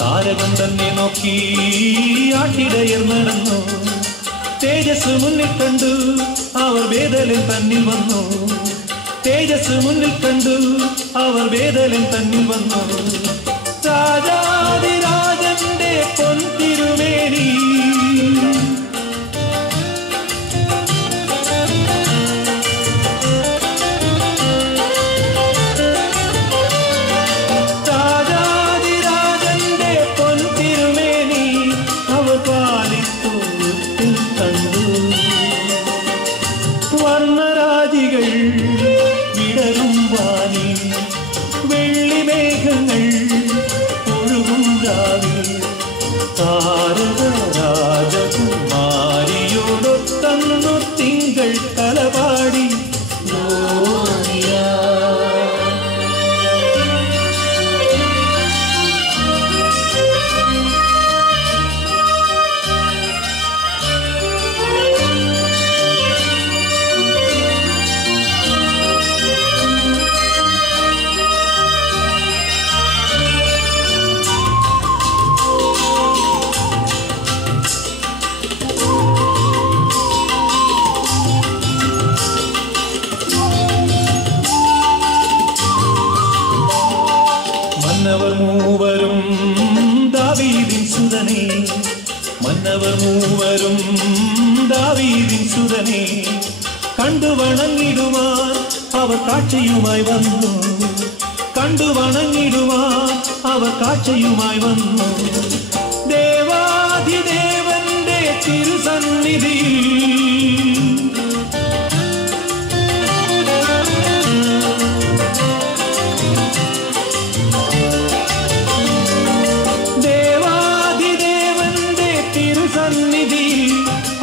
താരകം തന്നെ നോക്കി ആട്ടിടയർ നടന്നു. തേജസ് മുന്നിൽ കണ്ടു അവർ വേദലൻ തന്നിൽ വന്നു. തേജസ് മുന്നിൽ കണ്ടു അവർ വേദലൻ തന്നിൽ വന്നു. രാജാതിരാജന്റെ പൊൻതിരുമേനി വർണ്ണരാജികൾ വിടരും വാനി വെള്ളിമേഘങ്ങൾ ഒഴുകും രാവിൽ താരക രാജകുമാരിയോടൊത്തന്നു തിങ്കൾ തലപാടി മന്നവർ മൂവരും ദാവീദിൻ സുതനേ, മന്നവർ മൂവരും ദാവീദിൻ സുതനേ, കണ്ടു വണങ്ങിടുവാൻ അവർ കാഴ്ചയുമായി വന്നു. കണ്ടു വണങ്ങിടുവാൻ അവർ കാഴ്ചയുമായി വന്നു. ദേവാധിദേവന്റെ തിരുസന്നിധിയിൽ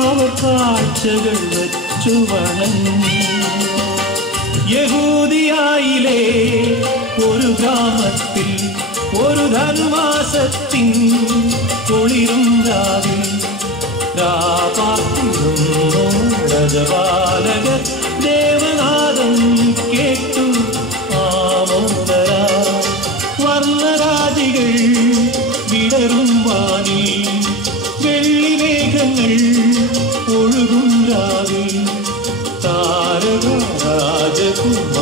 അവർ കാഴ്ചകൾ വച്ചു വണങ്ങി. യഹൂദിയായിലെ ഒരു ഗ്രാമത്തിൽ ഒരു ധനുമാസത്തിൻ കുളിരും രാവിൽ രജപാലക ദേവനാദം കേട്ടു ആമോദര. വർണ്ണരാജികൾ വിടരും വാനി വെള്ളിമേഘങ്ങൾ ഒഴുകും രാവിൽ താരക രാജകുമാരി